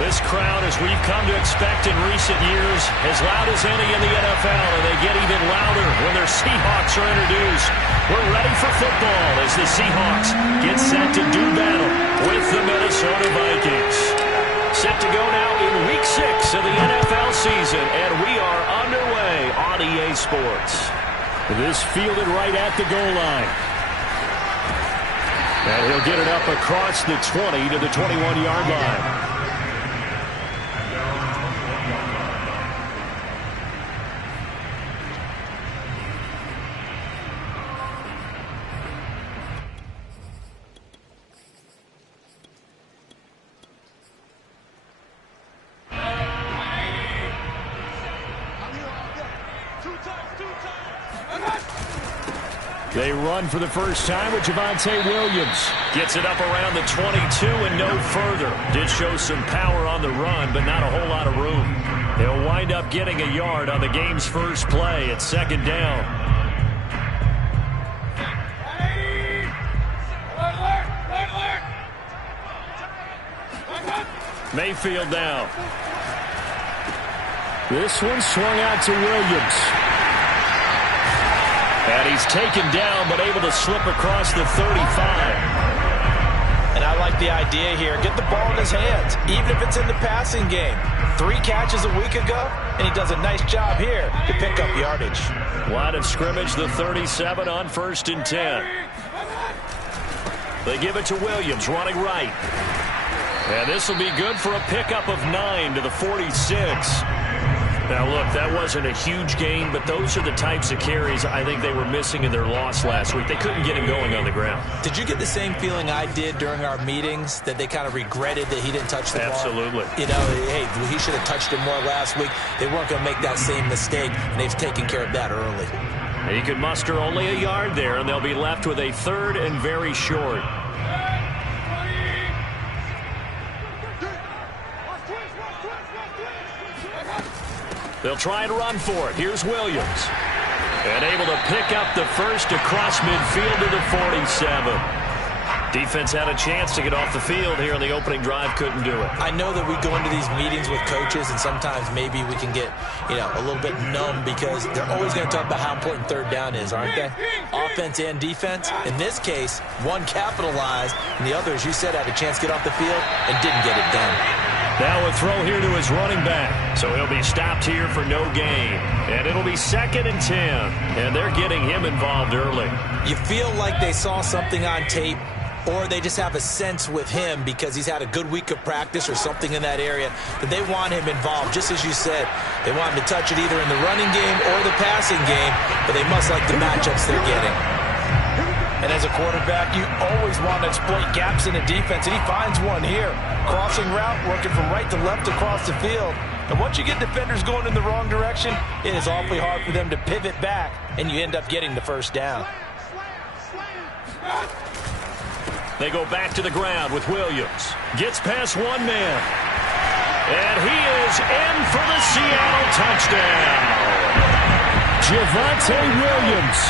This crowd, as we've come to expect in recent years, as loud as any in the NFL, and they get even louder when their Seahawks are introduced. We're ready for football as the Seahawks get set to do battle with the Minnesota Vikings. Set to go now in Week 6 of the NFL season, and we are underway on EA Sports. This fielded right at the goal line. And he'll get it up across the 20 to the 21-yard line. They run for the first time with Javonte Williams. Gets it up around the 22 and no further. Did show some power on the run, but not a whole lot of room. They'll wind up getting a yard on the game's first play at second down. Mayfield down. This one swung out to Williams. And he's taken down, but able to slip across the 35. And I like the idea here. Get the ball in his hands, even if it's in the passing game. 3 catches a week ago, and he does a nice job here to pick up yardage. Line of scrimmage, the 37 on 1st and 10. They give it to Williams, running right. And this will be good for a pickup of 9 to the 46. Now, look, that wasn't a huge gain, but those are the types of carries I think they were missing in their loss last week. They couldn't get him going on the ground. Did you get the same feeling I did during our meetings, that they kind of regretted that he didn't touch the ball? Absolutely. You know, hey, he should have touched it more last week. They weren't going to make that same mistake, and they've taken care of that early. He could muster only a yard there, and they'll be left with a 3rd and very short. They'll try and run for it. Here's Williams. And able to pick up the first across midfield to the 47. Defense had a chance to get off the field here on the opening drive. Couldn't do it. I know that we go into these meetings with coaches, and sometimes maybe we can get, a little bit numb because they're always going to talk about how important 3rd down is, aren't they? Offense and defense. In this case, one capitalized, and the other, as you said, had a chance to get off the field and didn't get it done. Now a throw here to his running back. So he'll be stopped here for no gain. And it'll be 2nd and 10. And they're getting him involved early. You feel like they saw something on tape, or they just have a sense with him because he's had a good week of practice or something in that area that they want him involved. Just as you said, they want him to touch it either in the running game or the passing game, but they must like the matchups they're getting. And as a quarterback, you always want to exploit gaps in the defense, and he finds one here. Crossing route, working from right to left across the field. And once you get defenders going in the wrong direction, it is awfully hard for them to pivot back, and you end up getting the first down. They go back to the ground with Williams. Gets past one man. And he is in for the Seattle touchdown. Javonte Williams.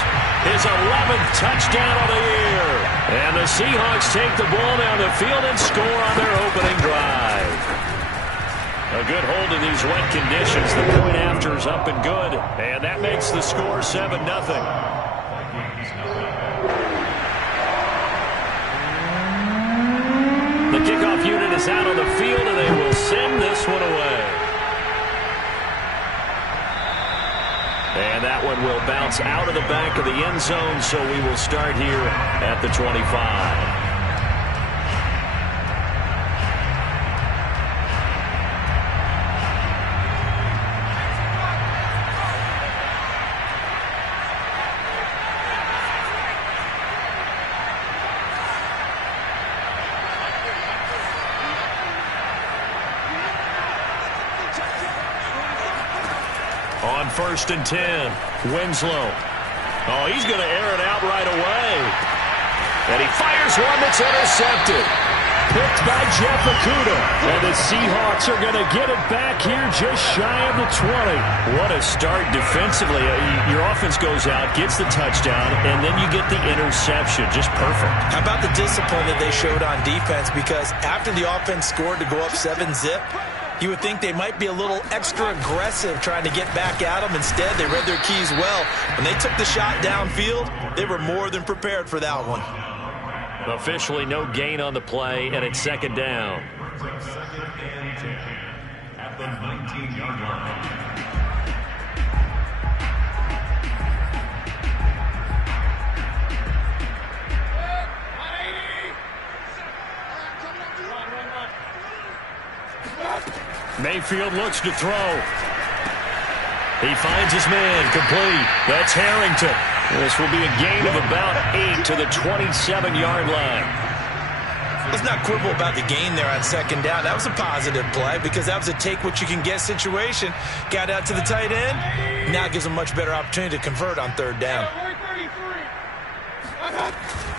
His 11th touchdown of the year. And the Seahawks take the ball down the field and score on their opening drive. A good hold in these wet conditions. The point after is up and good. And that makes the score 7-0. The kickoff unit is out on the field, and they will send this one away. And that one will bounce out of the back of the end zone, so we will start here at the 25. On 1st and 10, Winslow. Oh, he's going to air it out right away. And he fires one that's intercepted. picked by Jeff Okudah. And the Seahawks are going to get it back here just shy of the 20. What a start defensively. Your offense goes out, gets the touchdown, and then you get the interception. Just perfect. How about the discipline that they showed on defense? Because after the offense scored to go up 7-zip, you would think they might be a little extra aggressive trying to get back at them. Instead, they read their keys well. When they took the shot downfield, they were more than prepared for that one. Officially no gain on the play, and it's second down. Second and 10 at the 19-yard line. Mayfield looks to throw. He finds his man, complete. That's Harrington. This will be a gain of about 8 to the 27-yard line. Let's not quibble about the gain there on second down. That was a positive play because that was a take-what-you-can-get situation. Got out to the tight end. Now it gives them a much better opportunity to convert on third down.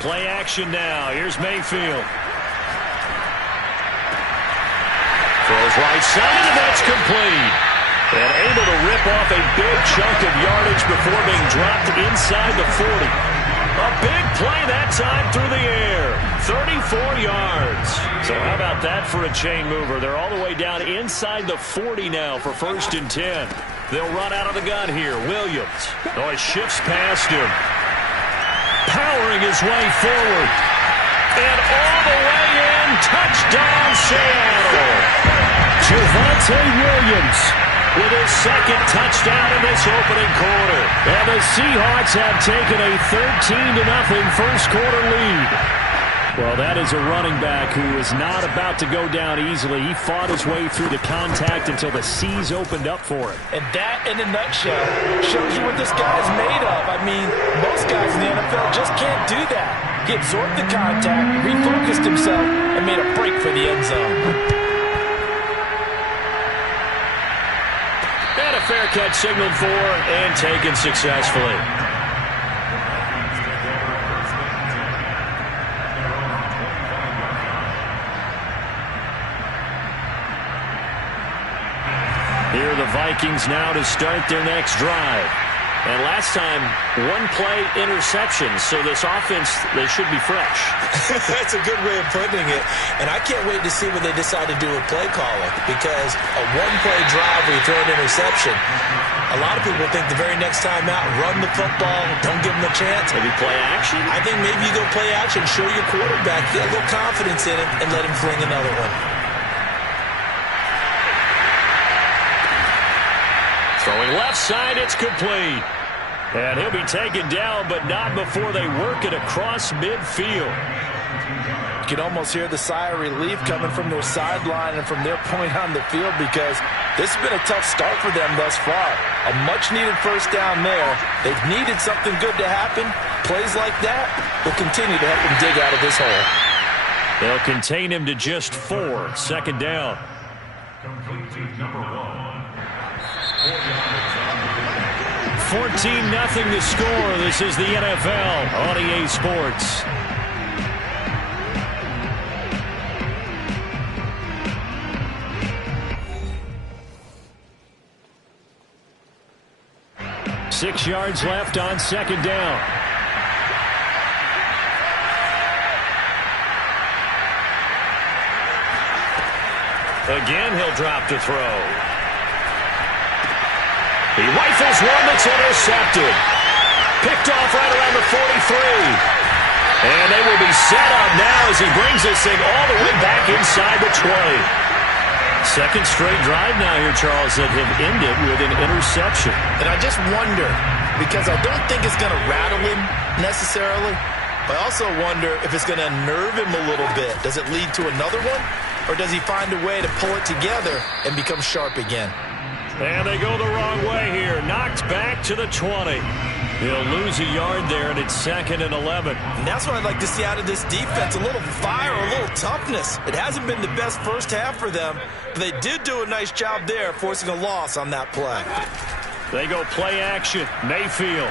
Play action now. Here's Mayfield. Throws right side, and that's complete. And able to rip off a big chunk of yardage before being dropped inside the 40. A big play that time through the air. 34 yards. So how about that for a chain mover? They're all the way down inside the 40 now for 1st and 10. They'll run out of the gun here. Williams. Oh, he shifts past him. Powering his way forward. And all the way in. Touchdown, Seattle. Javonte Williams with his second touchdown in this opening quarter. And the Seahawks have taken a 13-0 first quarter lead. Well, that is a running back who is not about to go down easily. He fought his way through the contact until the seas opened up for him. And that, in a nutshell, shows you what this guy's made of. I mean, most guys in the NFL just can't do that. He absorbed the contact, refocused himself, and made a break for the end zone. And a fair catch signaled for and taken successfully. Here are the Vikings now to start their next drive. And last time, one-play interception, so this offense, they should be fresh. That's a good way of putting it. And I can't wait to see what they decide to do with play calling, because a one-play drive where you throw an interception, a lot of people think the very next time out, run the football, don't give them a chance. Maybe play action? I think maybe you go play action, show your quarterback, get a little confidence in him, and let him fling another one. Throwing left side, it's complete. And he'll be taken down, but not before they work it across midfield. You can almost hear the sigh of relief coming from their sideline and from their point on the field, because this has been a tough start for them thus far. A much-needed first down there. They've needed something good to happen. Plays like that will continue to help them dig out of this hole. They'll contain him to just 4. Second down. Complete to number 1. 14-0 the score. This is the NFL on EA Sports. Six yards left on second down. Again, he'll drop to throw. He rifles one that's intercepted. Picked off right around the 43. And they will be set up now as he brings this thing all the way back inside the 20. Second straight drive now here, Charles, that have ended with an interception. And I just wonder, because I don't think it's going to rattle him necessarily, but I also wonder if it's going to unnerve him a little bit. Does it lead to another one? Or does he find a way to pull it together and become sharp again? And they go the wrong way here. Knocked back to the 20. He'll lose a yard there, and it's 2nd and 11. And that's what I'd like to see out of this defense. A little fire, a little toughness. It hasn't been the best first half for them, but they did do a nice job there, forcing a loss on that play. They go play action. Mayfield.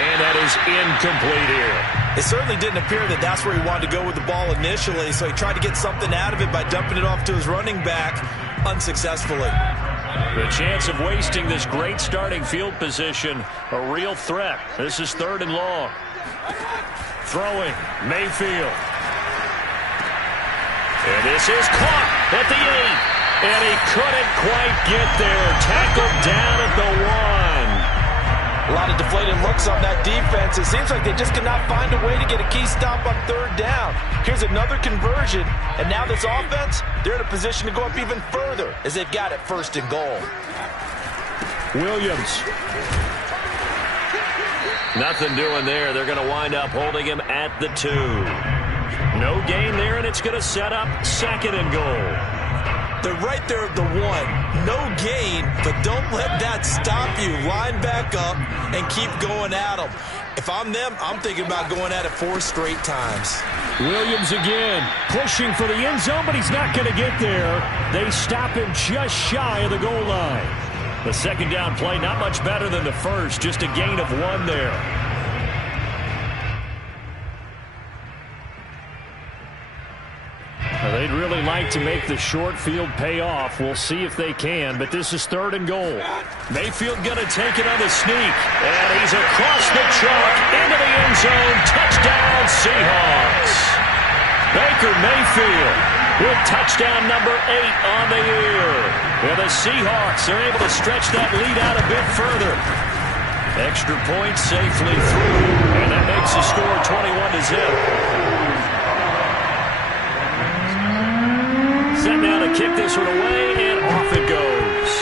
And that is incomplete here. It certainly didn't appear that that's where he wanted to go with the ball initially, so he tried to get something out of it by dumping it off to his running back unsuccessfully. The chance of wasting this great starting field position, a real threat. This is 3rd and long. Throwing, Mayfield. And this is caught at the 8. And he couldn't quite get there. Tackled down at the 1. A lot of deflated looks on that defense. It seems like they just cannot find a way to get a key stop on 3rd down. Here's another conversion, and now this offense, they're in a position to go up even further as they've got it 1st and goal. Williams. Nothing doing there. They're going to wind up holding him at the 2. No gain there, and it's going to set up 2nd and goal. They're right there at the 1. No gain, but don't let that stop you. Line back up and keep going at them. If I'm them, I'm thinking about going at it 4 straight times. Williams again, pushing for the end zone, but he's not going to get there. They stop him just shy of the goal line. The 2nd down play, not much better than the first, just a gain of 1 there. They'd really like to make the short field pay off. We'll see if they can, but this is 3rd and goal. Mayfield going to take it on the sneak, and he's across the chalk into the end zone. Touchdown, Seahawks. Baker Mayfield with touchdown number 8 on the year. And the Seahawks are able to stretch that lead out a bit further. Extra point safely through, and that makes the score 21-0. Set now to kick this one away, and off it goes.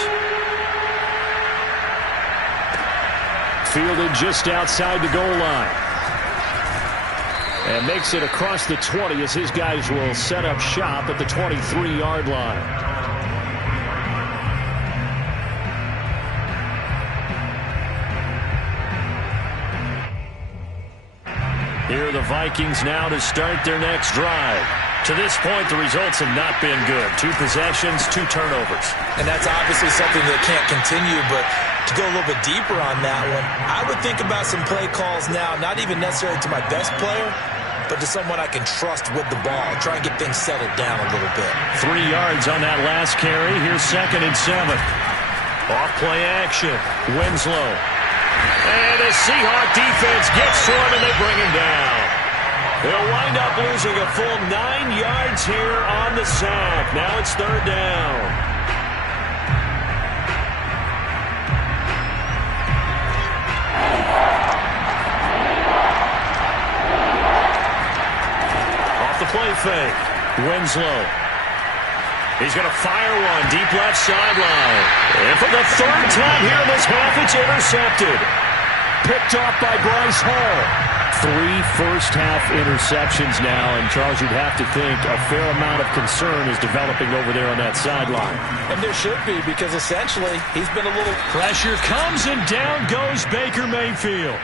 Fielded just outside the goal line. And makes it across the 20 as his guys will set up shop at the 23-yard line. Here are the Vikings now to start their next drive. To this point, the results have not been good. 2 possessions, 2 turnovers. And that's obviously something that can't continue, but to go a little bit deeper on that one, I would think about some play calls now, not even necessarily to my best player, but to someone I can trust with the ball. Try and get things settled down a little bit. 3 yards on that last carry. Here's 2nd and 7. Off play action. Winslow. And the Seahawk defense gets to him, and they bring him down. They'll wind up losing a full 9 yards here on the sack. Now it's 3rd down. Off the play fake. Winslow. He's going to fire one deep left sideline. And for the 3rd time here in this half, it's intercepted. Picked off by Bryce Hall. 3 first-half interceptions now, and Charles, you'd have to think a fair amount of concern is developing over there on that sideline. And there should be, because essentially he's been a little... Pressure comes, and down goes Baker Mayfield.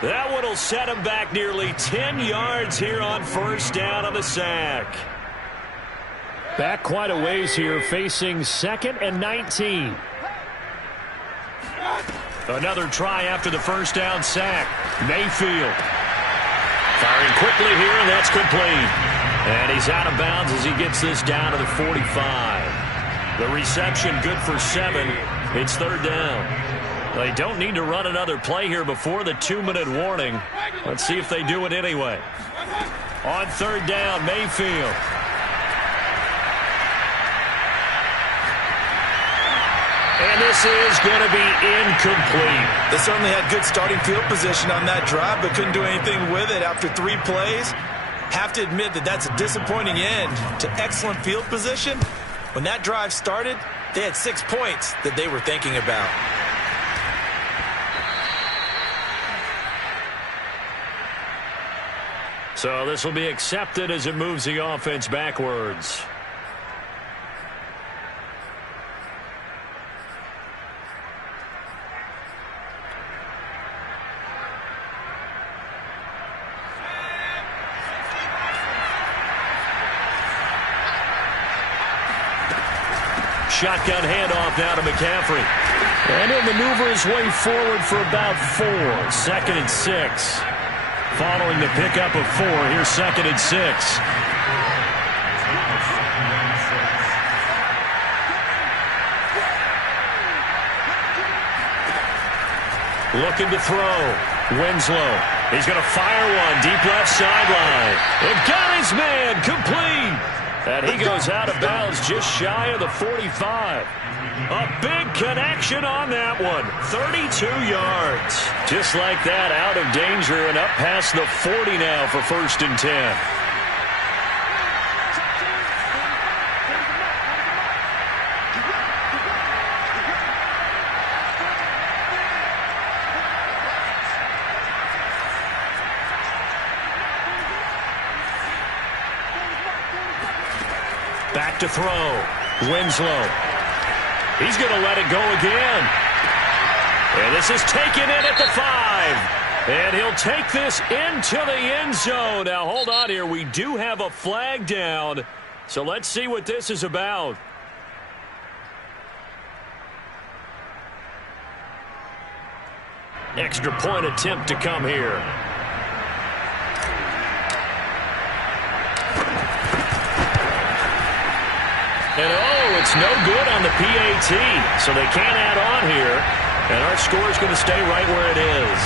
That one will set him back nearly 10 yards here on 1st down on the sack. Back quite a ways here, facing 2nd and 19. Another try after the 1st down sack. Mayfield firing quickly here, and that's complete. And he's out of bounds as he gets this down to the 45. The reception good for 7. It's 3rd down. They don't need to run another play here before the 2-minute warning. Let's see if they do it anyway. On 3rd down, Mayfield. And this is going to be incomplete. They certainly had good starting field position on that drive, but couldn't do anything with it after 3 plays. Have to admit that that's a disappointing end to excellent field position. When that drive started, they had 6 points that they were thinking about. So this will be accepted as it moves the offense backwards. Shotgun handoff now to McCaffrey. And he'll maneuver his way forward for about 4. 2nd and 6. following the pickup of 4. Here's 2nd and 6. Looking to throw. Winslow. He's going to fire one deep left sideline. It got his man complete. And he goes out of bounds just shy of the 45. A big connection on that one. 32 yards. Just like that, out of danger and up past the 40 now for 1st and 10. Back to throw. Winslow. He's going to let it go again. And this is taken in at the 5. And he'll take this into the end zone. Now, hold on here. We do have a flag down. So let's see what this is about. Extra point attempt to come here. And it's no good on the PAT, so they can't add on here. And our score is going to stay right where it is.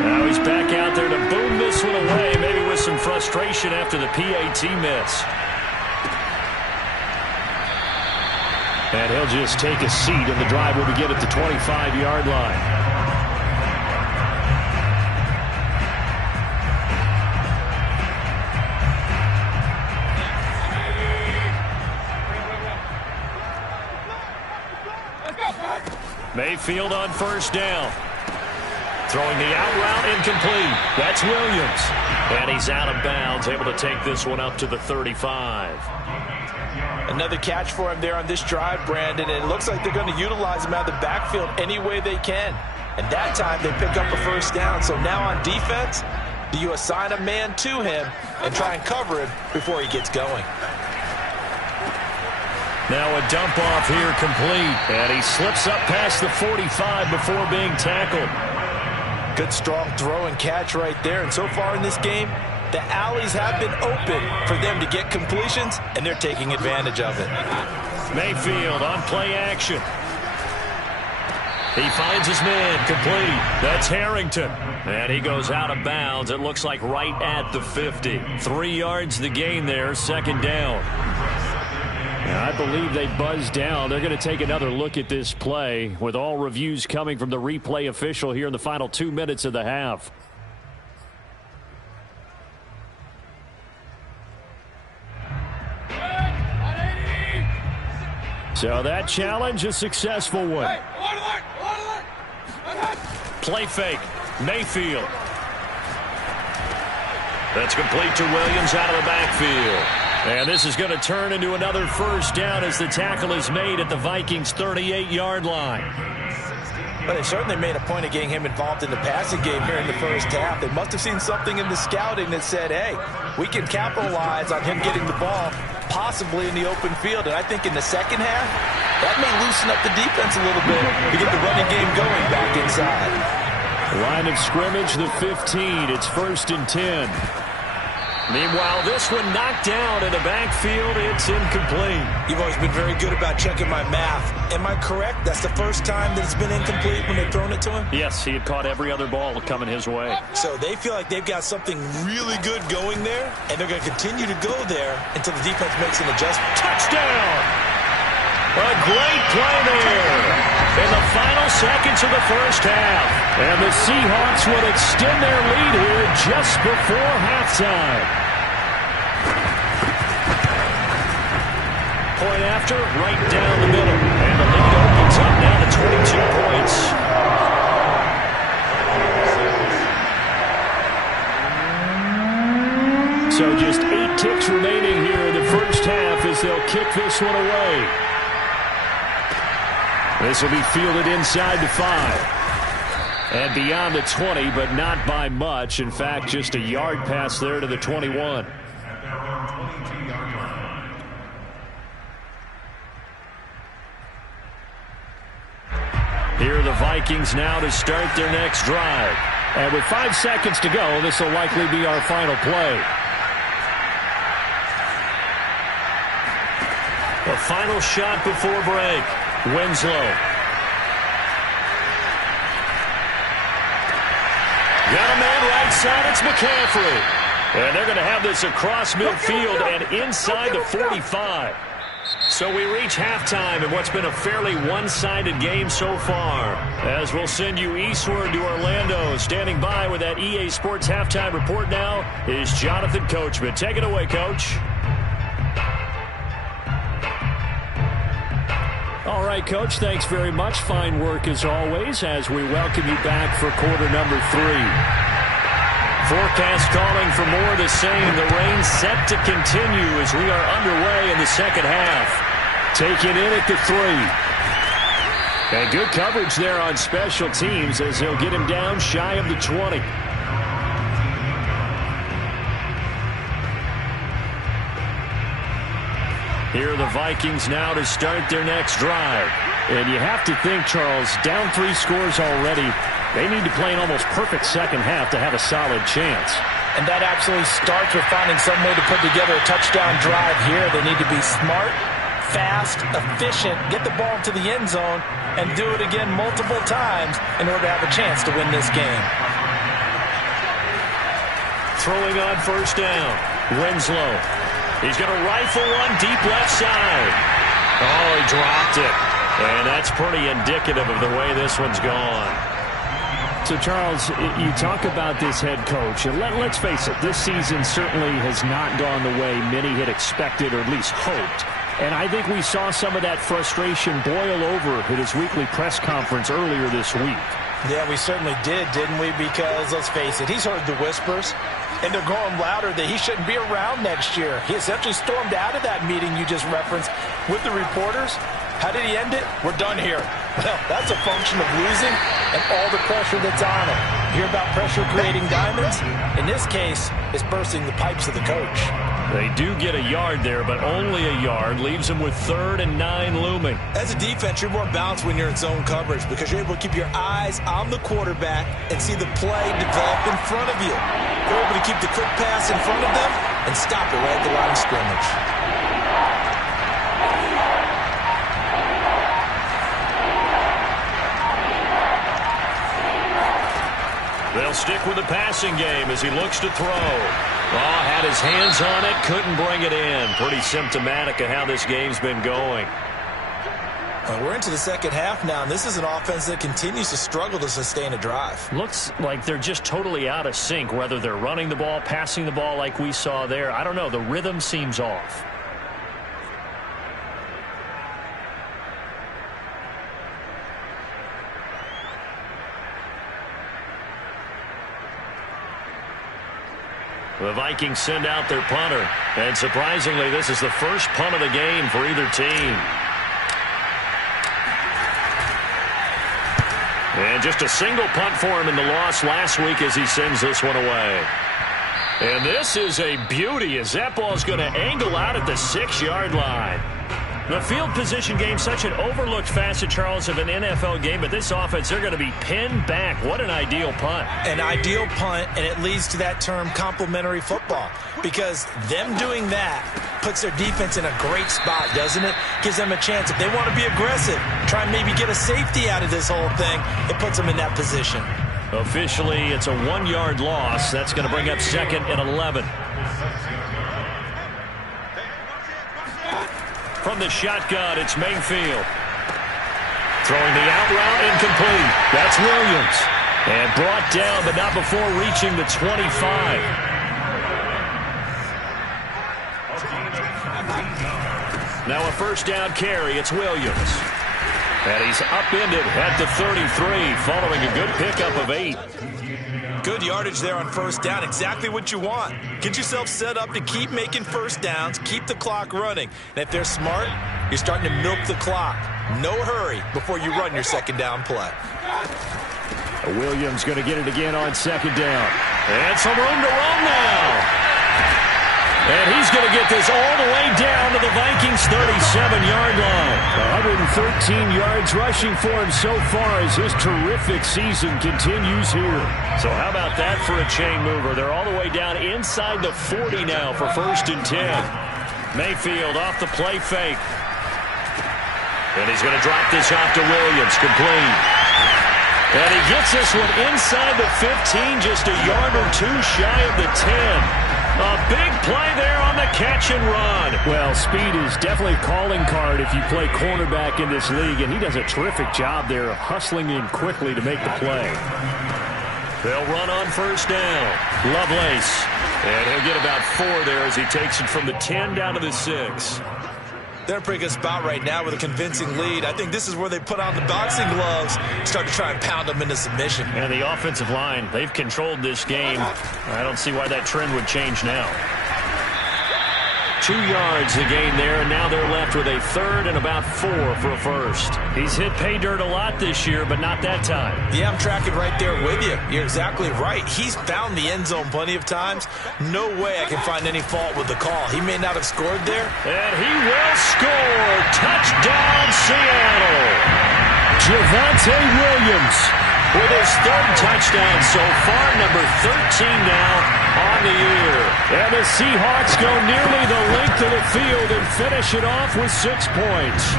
Now he's back out there to boom this one away, maybe with some frustration after the PAT miss. And he'll just take a seat, and the drive will begin at the 25-yard line. Mayfield on 1st down. Throwing the out route incomplete. That's Williams. And he's out of bounds, able to take this one up to the 35. Another catch for him there on this drive, Brandon, and it looks like they're going to utilize him out of the backfield any way they can. And that time they pick up a 1st down. So now on defense, do you assign a man to him and try and cover him before he gets going? Now a dump off here complete. And he slips up past the 45 before being tackled. Good strong throw and catch right there. And so far in this game, the alleys have been open for them to get completions, and they're taking advantage of it. Mayfield on play action. He finds his man complete. That's Harrington. And he goes out of bounds. It looks like right at the 50. 3 yards the gain there, 2nd down. I believe they buzzed down. They're going to take another look at this play with all reviews coming from the replay official here in the final 2 minutes of the half. So that challenge, a successful one. Play fake. Mayfield. That's complete to Williams out of the backfield. And this is going to turn into another 1st down as the tackle is made at the Vikings' 38-yard line. But they certainly made a point of getting him involved in the passing game here in the 1st half. They must have seen something in the scouting that said, hey, we can capitalize on him getting the ball possibly in the open field. And I think in the 2nd half, that may loosen up the defense a little bit to get the running game going back inside. Line of scrimmage, the 15. It's 1st and 10. Meanwhile, this one knocked down in the backfield. It's incomplete. You've always been very good about checking my math. Am I correct? That's the first time that it's been incomplete when they've thrown it to him? Yes, he had caught every other ball coming his way. So they feel like they've got something really good going there, and they're going to continue to go there until the defense makes an adjustment. Touchdown! A great play there in the final seconds of the 1st half. And the Seahawks would extend their lead here just before halftime. Point after, right down the middle. And the lead opens up now to 22 points. So just 8 ticks remaining here in the 1st half as they'll kick this one away. This will be fielded inside the 5. And beyond the 20, but not by much. In fact, just a yard pass there to the 21. Here the Vikings now to start their next drive. And with 5 seconds to go, this will likely be our final play. A final shot before break. Winslow. Got a man right side. It's McCaffrey. And they're going to have this across midfield and inside the 45. So we reach halftime in what's been a fairly one-sided game so far. As we'll send you eastward to Orlando. Standing by with that EA Sports halftime report now is Jonathan Coachman. Take it away, Coach. All right, Coach, thanks very much. Fine work as always as we welcome you back for quarter number 3. Forecast calling for more of the same. The rain set to continue as we are underway in the second half. Taking in at the 3. And good coverage there on special teams as they'll get him down shy of the 20. Here are the Vikings now to start their next drive. And you have to think, Charles, down 3 scores already. They need to play an almost perfect second half to have a solid chance. And that absolutely starts with finding some way to put together a touchdown drive here. They need to be smart, fast, efficient, get the ball to the end zone, and do it again multiple times in order to have a chance to win this game. Throwing on first down. Winslow. He's going to rifle one deep left side. Oh, he dropped it. And that's pretty indicative of the way this one's gone. So, Charles, you talk about this head coach, and let's face it, this season certainly has not gone the way many had expected or at least hoped. And I think we saw some of that frustration boil over at his weekly press conference earlier this week. Yeah, we certainly did, didn't we? Because, let's face it, he's heard the whispers, and they're growing louder that he shouldn't be around next year. He essentially stormed out of that meeting you just referenced with the reporters. How did he end it? We're done here. Well, that's a function of losing and all the pressure that's on him. You hear about pressure creating diamonds? In this case, it's bursting the pipes of the coach. They do get a yard there, but only a yard. Leaves them with 3rd and 9 looming. As a defense, you're more balanced when you're in zone coverage because you're able to keep your eyes on the quarterback and see the play develop in front of you. You're able to keep the quick pass in front of them and stop it right at the line of scrimmage. They'll stick with the passing game as he looks to throw. Oh, had his hands on it, couldn't bring it in. Pretty symptomatic of how this game's been going. We're into the second half now, and this is an offense that continues to struggle to sustain a drive. Looks like they're just totally out of sync, whether they're running the ball, passing the ball like we saw there. I don't know. The rhythm seems off. The Vikings send out their punter. And surprisingly, this is the first punt of the game for either team. And just a single punt for him in the loss last week as he sends this one away. And this is a beauty as that ball's going to angle out at the 6-yard line. The field position game, such an overlooked facet, Charles, of an NFL game, but this offense, they're going to be pinned back. What an ideal punt. An ideal punt, and it leads to that term complementary football, because them doing that puts their defense in a great spot, doesn't it? Gives them a chance. If they want to be aggressive, try and maybe get a safety out of this whole thing, it puts them in that position. Officially, it's a 1-yard loss. That's going to bring up 2nd and 11. From the shotgun, it's Mayfield. Throwing the out route, incomplete. That's Williams. And brought down, but not before reaching the 25. Now a first down carry, it's Williams. And he's upended at the 33, following a good pickup of 8. Good yardage there on first down. Exactly what you want. Get yourself set up to keep making first downs, keep the clock running. And if they're smart, you're starting to milk the clock. No hurry before you run your second down play. Williams going to get it again on second down. And some room to run now. And he's going to get this all the way down to the Vikings' 37-yard line. 113 yards rushing for him so far as his terrific season continues here. So how about that for a chain mover? They're all the way down inside the 40 now for 1st and 10. Mayfield off the play fake. And he's going to drop this off to Williams, complete. And he gets this one inside the 15, just a yard or two shy of the 10. A big play there on the catch and run. Well, speed is definitely a calling card if you play cornerback in this league, and he does a terrific job there of hustling in quickly to make the play. They'll run on 1st down. Lovelace. And he'll get about 4 there as he takes it from the 10 down to the 6. They're in a pretty good spot right now with a convincing lead. I think this is where they put on the boxing gloves, start to try and pound them into submission. And the offensive line, they've controlled this game. I don't see why that trend would change now. 2 yards the gain there, and now they're left with a 3rd and about 4 for a 1st. He's hit pay dirt a lot this year, but not that time. Yeah, I'm tracking right there with you. You're exactly right. He's found the end zone plenty of times. No way I can find any fault with the call. He may not have scored there. And he will score. Touchdown, Seattle. Javonte Williams with his 3rd touchdown so far, number 13 now on the year. And the Seahawks go nearly the length of the field and finish it off with 6 points.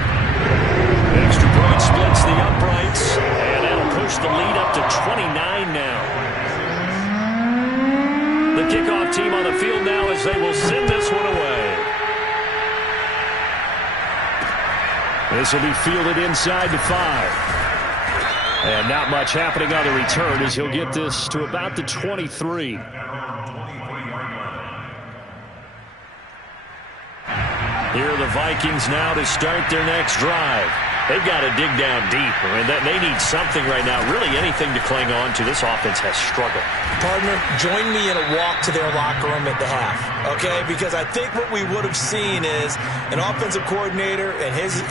Extra point splits the uprights, and that'll push the lead up to 29 now. The kickoff team on the field now as they will send this one away. This will be fielded inside the 5. And not much happening on the return as he'll get this to about the 23. Here are the Vikings now to start their next drive. They've got to dig down deep. I mean, they need something right now, really anything to cling on to. This offense has struggled. Partner, join me in a walk to their locker room at the half, okay? Because I think what we would have seen is an offensive coordinator and his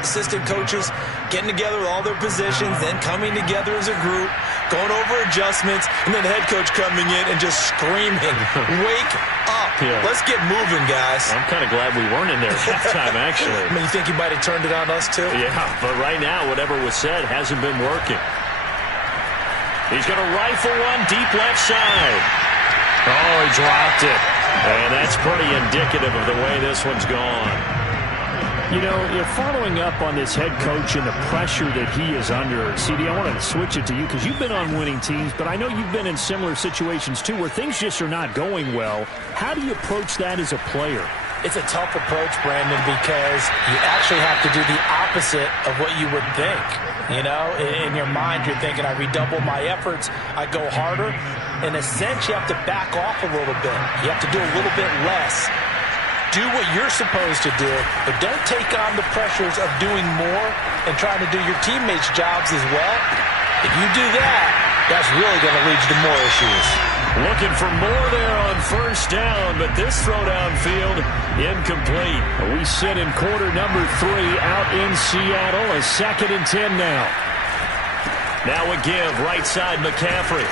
assistant coaches getting together with all their positions, then coming together as a group, going over adjustments, and then the head coach coming in and just screaming, wake up. Yeah. Let's get moving, guys. I'm kind of glad we weren't in there at halftime, actually. I mean, you think he might have turned it on us, too? Yeah, but right now, whatever was said hasn't been working. He's going to rifle one deep left side. Oh, he dropped it. And that's pretty indicative of the way this one's gone. You know, following up on this head coach and the pressure that he is under, CD, I want to switch it to you because you've been on winning teams, but I know you've been in similar situations too where things just are not going well. How do you approach that as a player? It's a tough approach, Brandon, because you actually have to do the opposite of what you would think. You know, in your mind, you're thinking, I redouble my efforts, I go harder. In a sense, you have to back off a little bit. You have to do a little bit less. Do what you're supposed to do, but don't take on the pressures of doing more and trying to do your teammates' jobs as well. If you do that, that's really going to lead you to more issues. Looking for more there on 1st down, but this throw downfield incomplete. We sit in quarter number 3 out in Seattle, a 2nd and 10 now. Now a give, right side McCaffrey.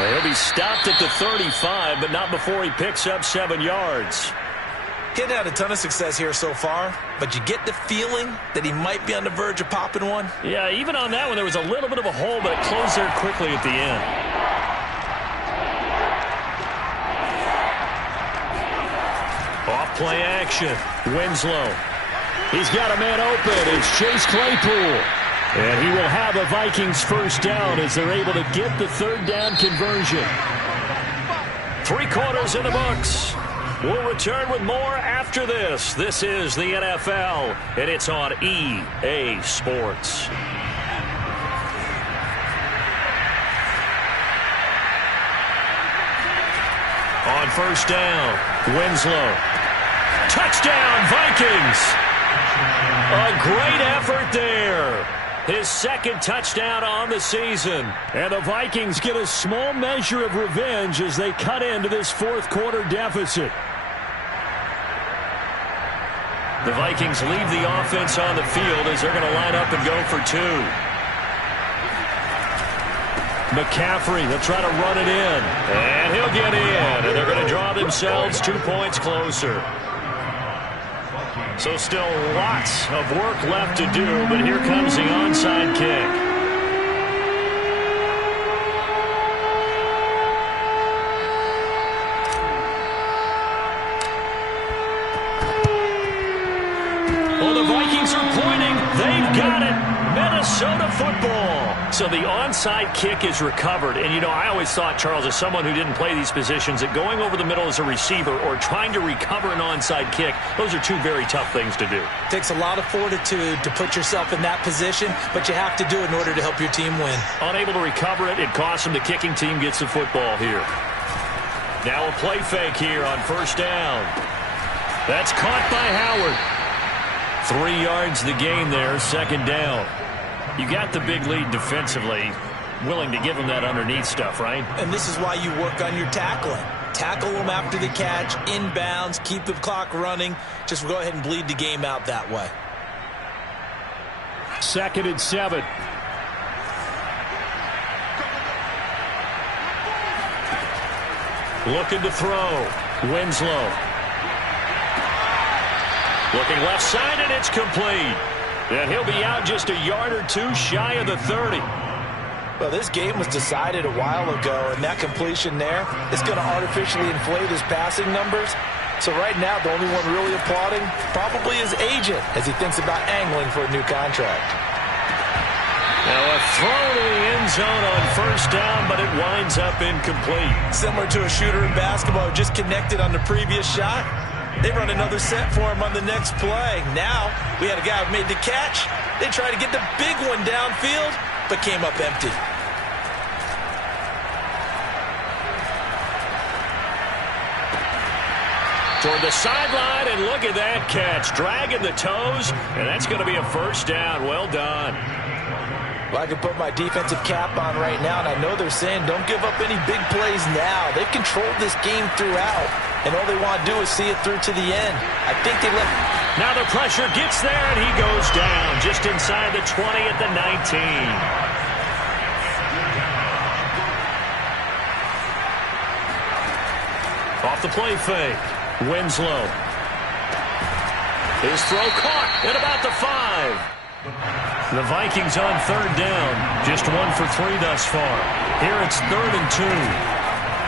He'll be stopped at the 35, but not before he picks up 7 yards. He hadn't had a ton of success here so far, but you get the feeling that he might be on the verge of popping one. Yeah, even on that one, there was a little bit of a hole, but it closed there quickly at the end. Off play action. Winslow. He's got a man open. It's Chase Claypool. And he will have a Vikings 1st down as they're able to get the 3rd down conversion. 3 quarters in the books. We'll return with more after this. This is the NFL, and it's on EA Sports. On 1st down, Winslow. Touchdown, Vikings! A great effort there. His 2nd touchdown on the season. And the Vikings get a small measure of revenge as they cut into this 4th quarter deficit. The Vikings leave the offense on the field as they're going to line up and go for 2. McCaffrey, they'll try to run it in. And he'll get in. And they're going to draw themselves 2 points closer. So still lots of work left to do, but here comes the onside kick. Well, the Vikings are pointing. They've got it. Minnesota football. So the onside kick is recovered. And, you know, I always thought, Charles, as someone who didn't play these positions, that going over the middle as a receiver or trying to recover an onside kick, those are two very tough things to do. It takes a lot of fortitude to put yourself in that position, but you have to do it in order to help your team win. Unable to recover it, it costs them. The kicking team gets the football here. Now a play fake here on first down. That's caught by Howard. 3 yards the gain there, second down. You got the big lead defensively. Willing to give them that underneath stuff, right? And this is why you work on your tackling. Tackle them after the catch, inbounds, keep the clock running. Just go ahead and bleed the game out that way. 2nd and 7. Looking to throw. Winslow. Looking left side, and it's complete. And he'll be out just a yard or two shy of the 30. Well, this game was decided a while ago, and that completion there is going to artificially inflate his passing numbers. So right now, the only one really applauding probably his agent as he thinks about angling for a new contract. Now a throw to the end zone on first down, but it winds up incomplete. Similar to a shooter in basketball who just connected on the previous shot. They run another set for him on the next play. Now, we had a guy who made the catch. They tried to get the big one downfield, but came up empty. Toward the sideline, and look at that catch. Dragging the toes, and that's going to be a first down. Well done. Well, I can put my defensive cap on right now, and I know they're saying don't give up any big plays now. They've controlled this game throughout, and all they want to do is see it through to the end. I think they let... Now the pressure gets there, and he goes down just inside the 20 at the 19. Off the play fake. Winslow. His throw caught at about the 5. The Vikings on third down. Just 1 for 3 thus far. Here it's 3rd and 2.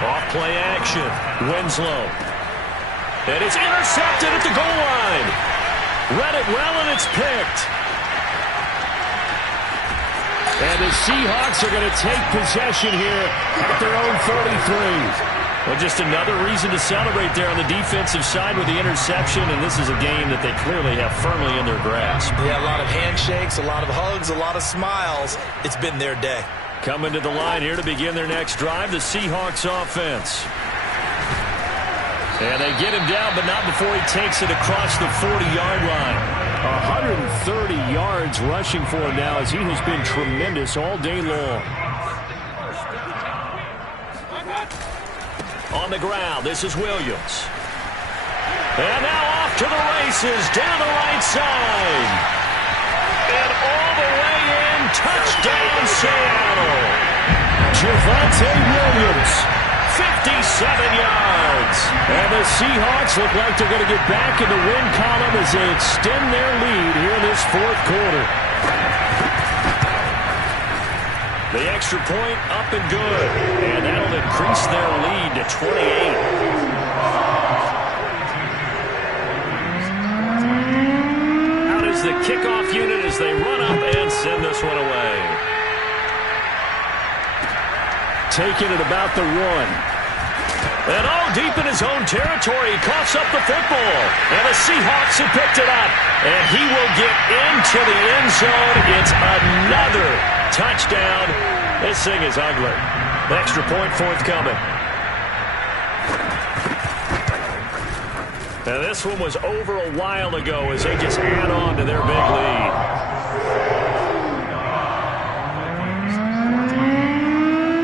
Off play action. Winslow. And it's intercepted at the goal line. Read it well, and it's picked. And the Seahawks are going to take possession here at their own 33. Well, just another reason to celebrate there on the defensive side with the interception, and this is a game that they clearly have firmly in their grasp. Yeah, a lot of handshakes, a lot of hugs, a lot of smiles. It's been their day. Coming to the line here to begin their next drive, the Seahawks offense. And they get him down, but not before he takes it across the 40-yard line. 130 yards rushing for him now as he has been tremendous all day long. On the ground, this is Williams. And now off to the races, down the right side. And all the way in, touchdown Seattle. Javonte Williams. 57 yards. And the Seahawks look like they're going to get back in the win column as they extend their lead here in this 4th quarter. The extra point up and good. And that'll increase their lead to 28. Out is the kickoff unit as they run up and send this one away. Taking it about the 1. And all deep in his own territory, he coughs up the football. And the Seahawks have picked it up. And he will get into the end zone. It's another touchdown. This thing is ugly. The extra point forthcoming. Now this one was over a while ago as they just add on to their big lead.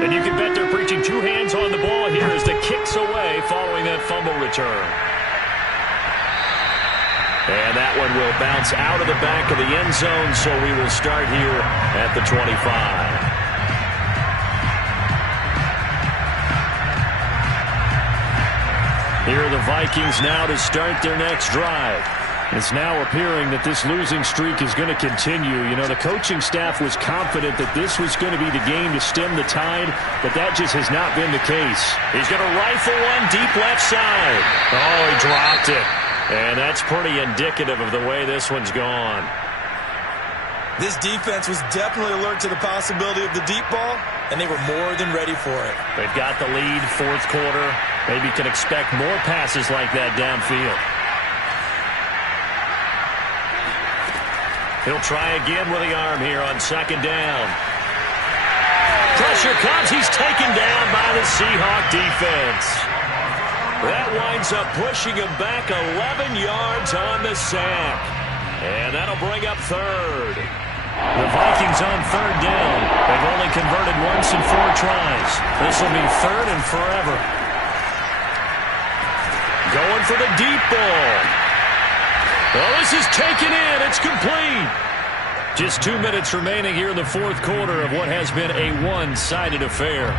And you can bet they're preaching 2 hands on the ball here as the kick's away following that fumble return. And that one will bounce out of the back of the end zone, so we will start here at the 25. Here are the Vikings now to start their next drive. It's now appearing that this losing streak is going to continue. You know, the coaching staff was confident that this was going to be the game to stem the tide, but that just has not been the case. He's going to rifle one deep left side. Oh, he dropped it. And that's pretty indicative of the way this one's gone. This defense was definitely alert to the possibility of the deep ball, and they were more than ready for it. They've got the lead, fourth quarter. Maybe can expect more passes like that downfield. He'll try again with the arm here on second down. Pressure comes. He's taken down by the Seahawk defense. That winds up pushing him back 11 yards on the sack. And that'll bring up third. The Vikings on third down. They've only converted once in 4 tries. This will be third and forever. Going for the deep ball. Oh, this is taken in. It's complete. Just 2 minutes remaining here in the fourth quarter of what has been a one-sided affair.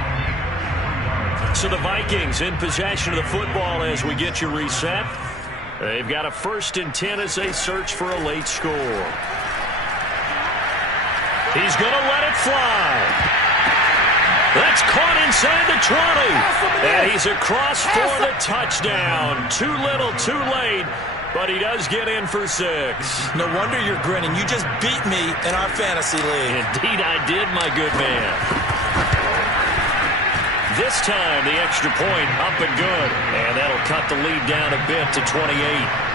So the Vikings in possession of the football as we get you reset. They've got a 1st and 10 as they search for a late score. He's going to let it fly. That's caught inside the 20. And he's across for the touchdown. Too little, too late. But he does get in for 6. No wonder you're grinning. You just beat me in our fantasy league. Indeed I did, my good man. This time the extra point up and good. And that'll cut the lead down a bit to 28.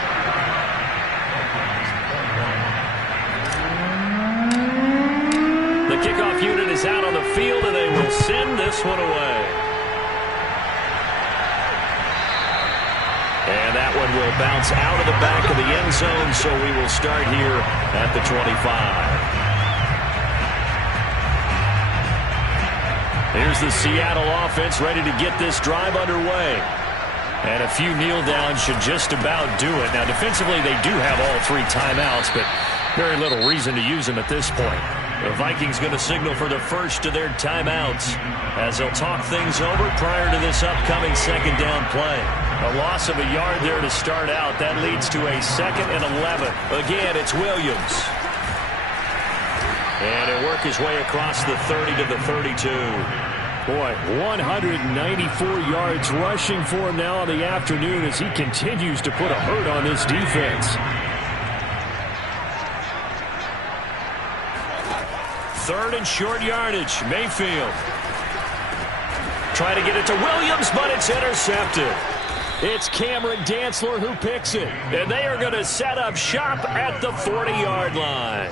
The kickoff unit is out on the field, and they will send this one away. And that one will bounce out of the back of the end zone, so we will start here at the 25. Here's the Seattle offense ready to get this drive underway. And a few kneel downs should just about do it. Now, defensively, they do have all 3 timeouts, but very little reason to use them at this point. The Vikings going to signal for the first of their timeouts as they'll talk things over prior to this upcoming second down play. A loss of a yard there to start out. That leads to a 2nd and 11. Again, it's Williams. And he'll work his way across the 30 to the 32. Boy, 194 yards rushing for him now in the afternoon as he continues to put a hurt on this defense. 3rd and short yardage. Mayfield. Try to get it to Williams, but it's intercepted. It's Cameron Dantzler who picks it. And they are going to set up shop at the 40-yard line.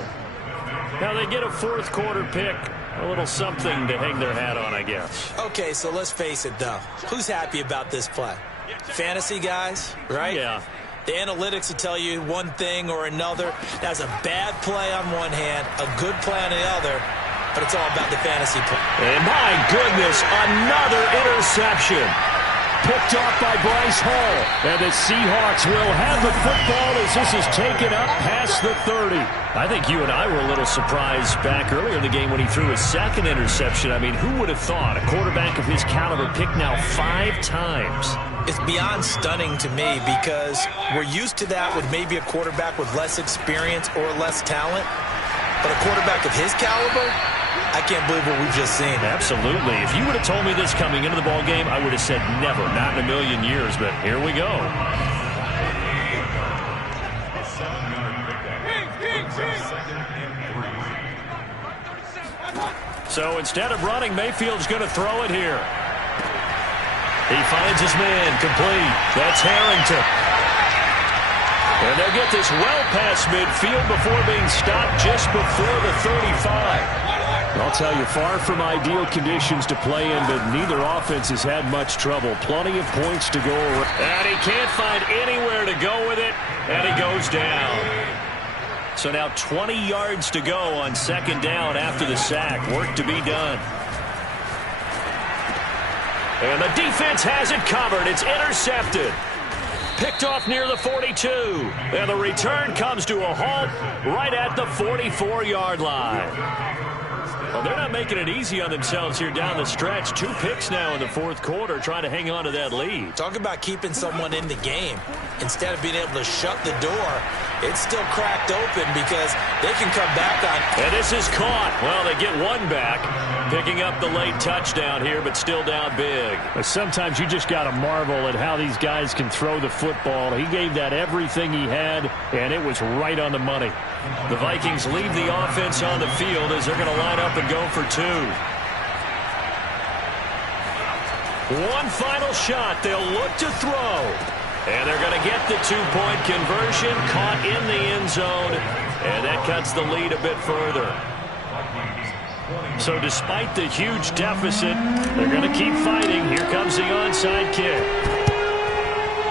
Now they get a fourth quarter pick. A little something to hang their hat on, I guess. Okay, so let's face it, though. Who's happy about this play? Fantasy guys, right? Yeah. The analytics will tell you one thing or another. That's a bad play on one hand, a good play on the other, but it's all about the fantasy play. And my goodness, another interception. Picked off by Bryce Hall. And the Seahawks will have the football as this is taken up past the 30. I think you and I were a little surprised back earlier in the game when he threw his 2nd interception. I mean, who would have thought a quarterback of his caliber picked now 5 times? It's beyond stunning to me because we're used to that with maybe a quarterback with less experience or less talent. But a quarterback of his caliber, I can't believe what we've just seen. Absolutely. If you would have told me this coming into the ball game, I would have said never, not in a million years. But here we go. So instead of running, Mayfield's going to throw it here. He finds his man complete. That's Harrington. And they'll get this well past midfield before being stopped just before the 35. I'll tell you, far from ideal conditions to play in, but neither offense has had much trouble. Plenty of points to go around. And he can't find anywhere to go with it, and he goes down. So now 20 yards to go on second down after the sack. Work to be done. And the defense has it covered. It's intercepted. Picked off near the 42. And the return comes to a halt right at the 44-yard line. Well, they're not making it easy on themselves here down the stretch. 2 picks now in the fourth quarter, trying to hang on to that lead. Talk about keeping someone in the game. Instead of being able to shut the door, it's still cracked open because they can come back on. And this is caught. Well, they get one back, picking up the late touchdown here, but still down big. But sometimes you just got to marvel at how these guys can throw the football. He gave that everything he had, and it was right on the money. The Vikings leave the offense on the field as they're going to line up and go for 2. One final shot. They'll look to throw. And they're going to get the 2-point conversion, caught in the end zone, and that cuts the lead a bit further. So despite the huge deficit, they're going to keep fighting. Here comes the onside kick.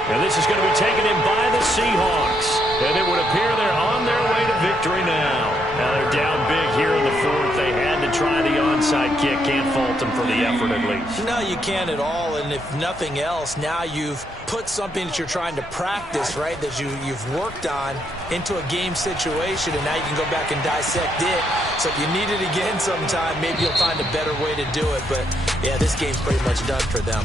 And this is going to be taken in by the Seahawks. And it would appear they're on their way to victory now. Now they're down big here in the fourth. They had to try the onside kick. Can't fault them for the effort at least. No, you can't at all. And if nothing else, now you've put something that you're trying to practice, right, that you've worked on into a game situation, and now you can go back and dissect it. So if you need it again sometime, maybe you'll find a better way to do it. But, yeah, this game's pretty much done for them.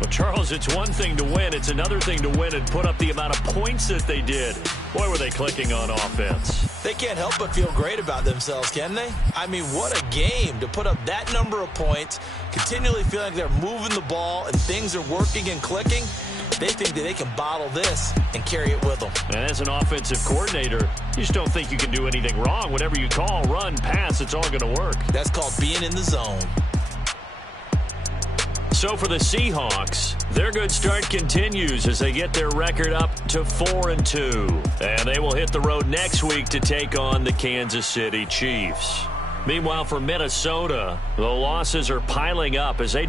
Well, Charles, it's one thing to win. It's another thing to win and put up the amount of points that they did. Boy, were they clicking on offense. They can't help but feel great about themselves, can they? I mean, what a game to put up that number of points, continually feeling like they're moving the ball and things are working and clicking. They think that they can bottle this and carry it with them. And as an offensive coordinator, you just don't think you can do anything wrong. Whatever you call, run, pass, it's all going to work. That's called being in the zone. So for the Seahawks, their good start continues as they get their record up to 4-2. And they will hit the road next week to take on the Kansas City Chiefs. Meanwhile, for Minnesota, the losses are piling up as they